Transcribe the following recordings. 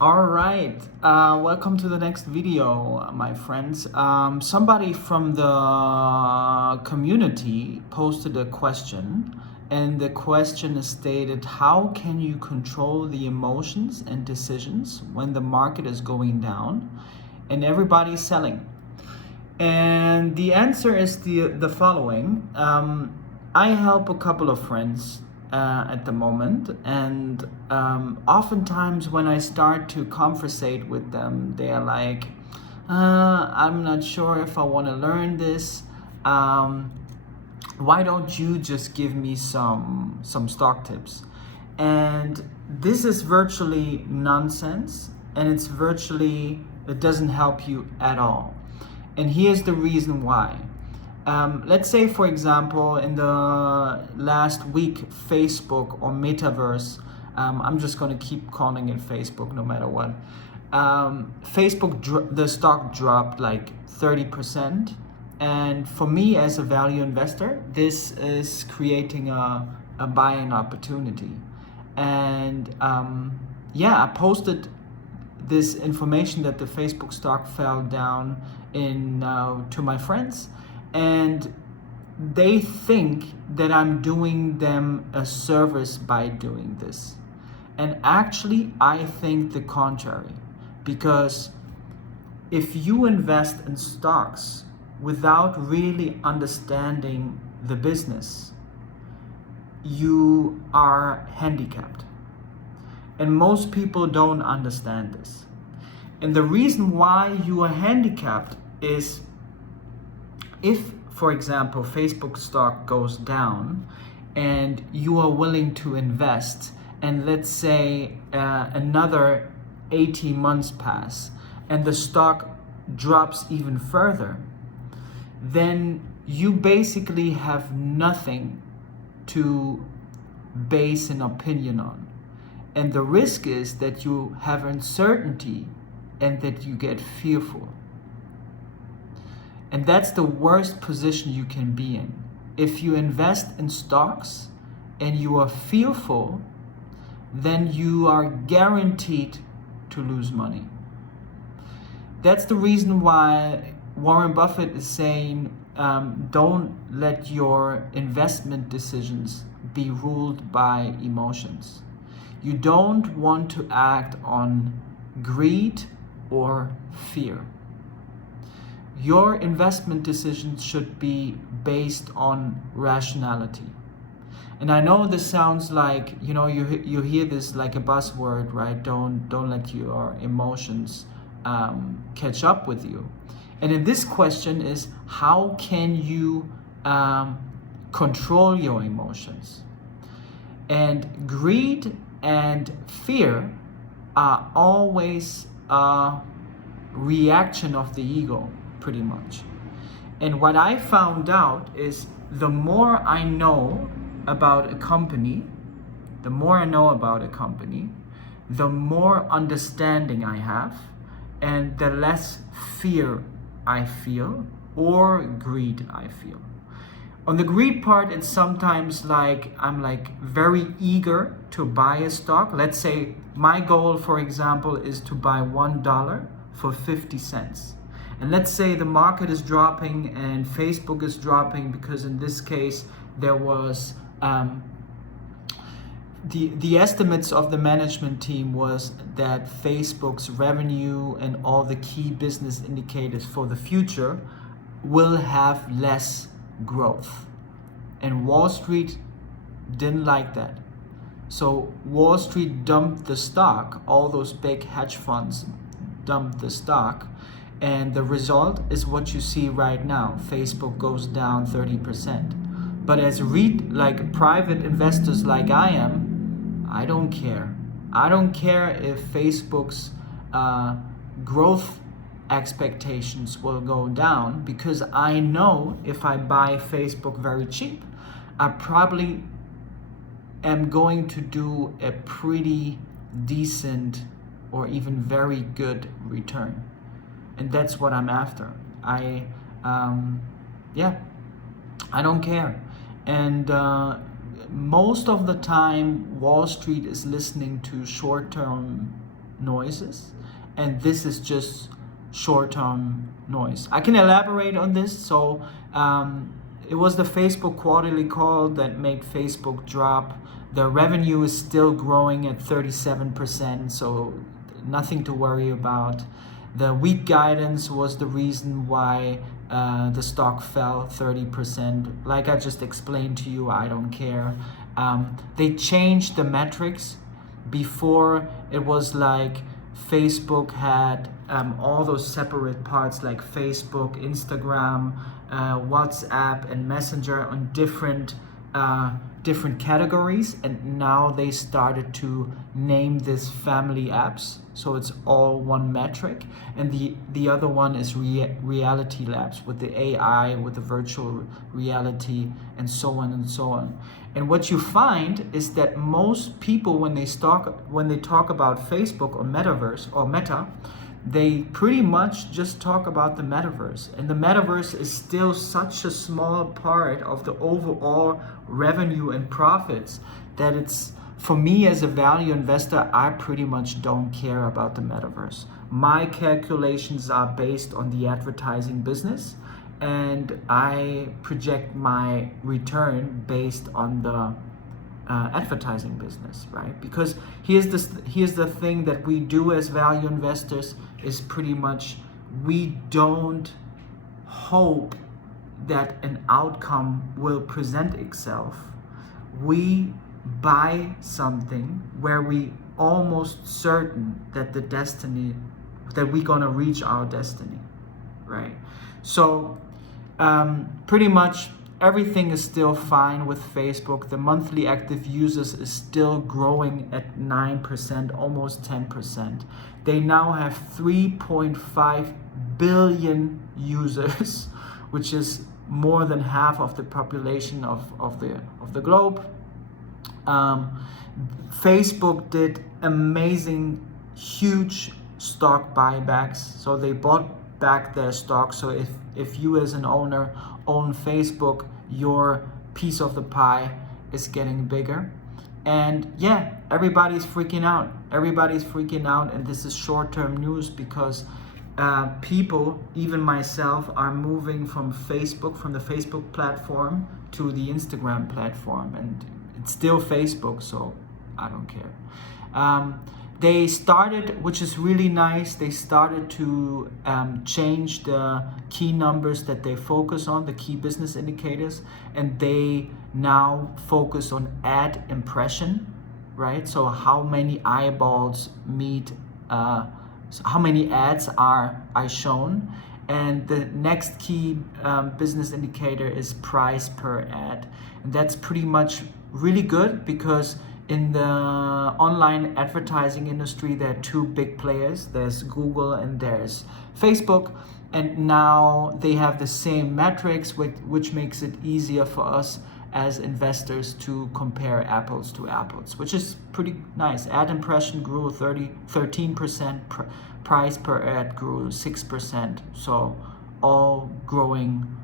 All right, welcome to the next video, my friends. Somebody from the community posted a question, and the question is stated: how can you control the emotions and decisions when the market is going down and everybody's selling? And the answer is the following. I help a couple of friends at the moment, and oftentimes when I start to conversate with them, they are like, I'm not sure if I want to learn this. Why don't you just give me some stock tips? And this is virtually nonsense, and it doesn't help you at all. And here's the reason why. Let's say, for example, in the last week, Facebook or Metaverse, I'm just going to keep calling it Facebook no matter what. The stock dropped like 30%. And for me as a value investor, this is creating a buying opportunity. And I posted this information that the Facebook stock fell down to my friends, and they think that I'm doing them a service by doing this. And actually, I think the contrary, because if you invest in stocks without really understanding the business, you are handicapped. And most people don't understand this. And the reason why you are handicapped is if, for example, Facebook stock goes down and you are willing to invest, and let's say another 18 months pass and the stock drops even further, then you basically have nothing to base an opinion on. And the risk is that you have uncertainty and that you get fearful. And that's the worst position you can be in. If you invest in stocks and you are fearful, then you are guaranteed to lose money. That's the reason why Warren Buffett is saying, don't let your investment decisions be ruled by emotions. You don't want to act on greed or fear. Your investment decisions should be based on rationality. And I know this sounds like, you hear this like a buzzword, right? Don't let your emotions catch up with you. And in this question is, how can you control your emotions? And greed and fear are always a reaction of the ego, pretty much. And what I found out is the more I know about a company, the more understanding I have, and the less fear I feel or greed I feel. On the greed part, it's sometimes like I'm like very eager to buy a stock. Let's say my goal, for example, is to buy $1 for 50 cents. And let's say the market is dropping and Facebook is dropping, because in this case there was the estimates of the management team was that Facebook's revenue and all the key business indicators for the future will have less growth. And Wall Street didn't like that. So Wall Street dumped the stock, all those big hedge funds dumped the stock, and the result is what you see right now. Facebook goes down 30%. But as private investors like I am, I don't care. I don't care if Facebook's growth expectations will go down, because I know if I buy Facebook very cheap, I probably am going to do a pretty decent or even very good return. And that's what I'm after. I don't care. And most of the time, Wall Street is listening to short-term noises, and this is just short-term noise. I can elaborate on this. So it was the Facebook quarterly call that made Facebook drop. The revenue is still growing at 37%, so nothing to worry about. The weak guidance was the reason why the stock fell 30%. Like I just explained to you, I don't care. They changed the metrics. Before, it was like Facebook had all those separate parts like Facebook, Instagram, WhatsApp, and Messenger on different categories, and now they started to name this family apps, so it's all one metric. And the other one is Reality Labs, with the AI, with the virtual reality, and so on and so on. And what you find is that most people, when they talk about Facebook or Metaverse or Meta, they pretty much just talk about the metaverse. And the metaverse is still such a small part of the overall revenue and profits that it's, for me as a value investor, I pretty much don't care about the metaverse. My calculations are based on the advertising business, and I project my return based on the advertising business, right? Because here's the thing that we do as value investors is pretty much, we don't hope that an outcome will present itself. We buy something where we almost certain that that we're gonna reach our destiny, right? So pretty much everything is still fine with Facebook. The monthly active users is still growing at 9%, almost 10%. They now have 3.5 billion users, which is more than half of the population of the globe. Facebook did amazing, huge stock buybacks. So they bought back their stock. So if you as an owner own Facebook, your piece of the pie is getting bigger. And yeah, everybody's freaking out. And this is short-term news because people, even myself, are moving from the Facebook platform to the Instagram platform, and it's still Facebook, so I don't care. They started, which is really nice, they started to change the key numbers that they focus on, the key business indicators, and they now focus on ad impression, right? So how many eyeballs meet, so how many ads are shown. And the next key business indicator is price per ad. And that's pretty much really good because in the online advertising industry, there are two big players. There's Google and there's Facebook. And now they have the same metrics, which makes it easier for us as investors to compare apples to apples, which is pretty nice. Ad impression grew 13%, price per ad grew 6%. So all growing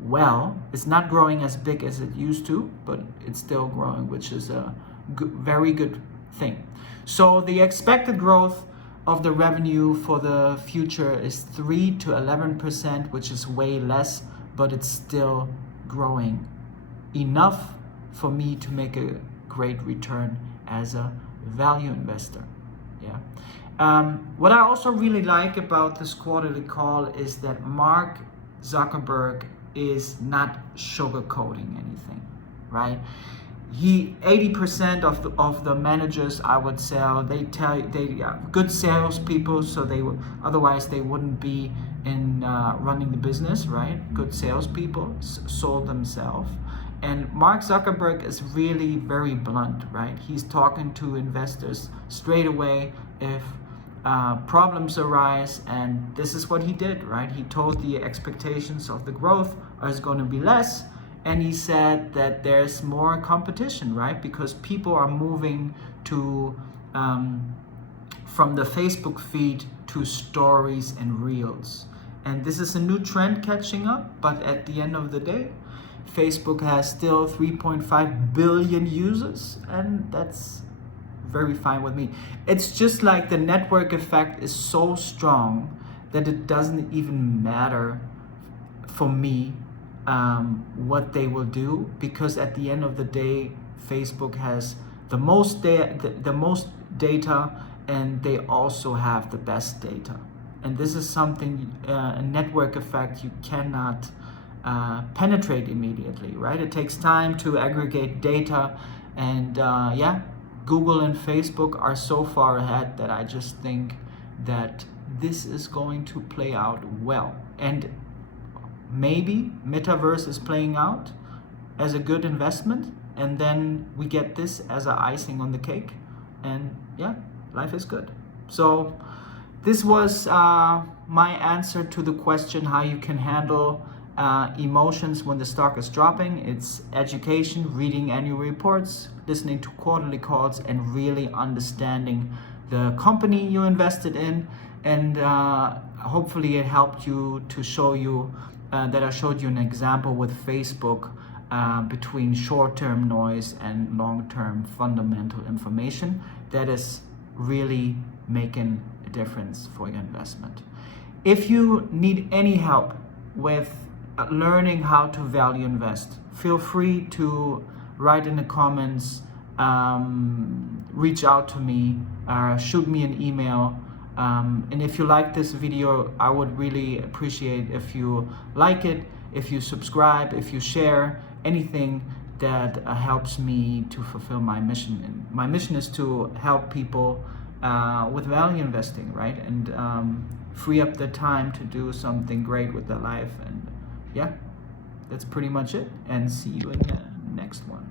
well. It's not growing as big as it used to, but it's still growing, which is a very good thing. So the expected growth of the revenue for the future is 3 to 11%, which is way less, but it's still growing enough for me to make a great return as a value investor. Yeah. What I also really like about this quarterly call is that Mark Zuckerberg is not sugarcoating anything, right? 80% of the managers I would sell, they are good salespeople, so otherwise they wouldn't be in running the business, right? Good salespeople sold themselves. And Mark Zuckerberg is really very blunt, right? He's talking to investors straight away if problems arise, and this is what he did, right? He told the expectations of the growth is going to be less, and he said that there's more competition, right? Because people are moving to from the Facebook feed to stories and reels. And this is a new trend catching up, but at the end of the day, Facebook has still 3.5 billion users, and that's very fine with me. It's just like the network effect is so strong that it doesn't even matter for me what they will do, because at the end of the day, Facebook has the most data, and they also have the best data. And this is something, a network effect you cannot penetrate immediately, right? It takes time to aggregate data, and yeah, Google and Facebook are so far ahead that I just think that this is going to play out well. And maybe Metaverse is playing out as a good investment, and then we get this as an icing on the cake, and yeah, life is good. So this was my answer to the question how you can handle emotions when the stock is dropping. It's education, reading annual reports, listening to quarterly calls, and really understanding the company you invested in. And hopefully it helped you to show you that I showed you an example with Facebook between short-term noise and long-term fundamental information that is really making a difference for your investment. If you need any help with learning how to value invest, feel free to write in the comments, reach out to me, shoot me an email. And if you like this video, I would really appreciate if you like it, if you subscribe, if you share anything that helps me to fulfill my mission. And my mission is to help people with value investing, right? And free up the time to do something great with their life. And yeah, that's pretty much it. And see you in the next one.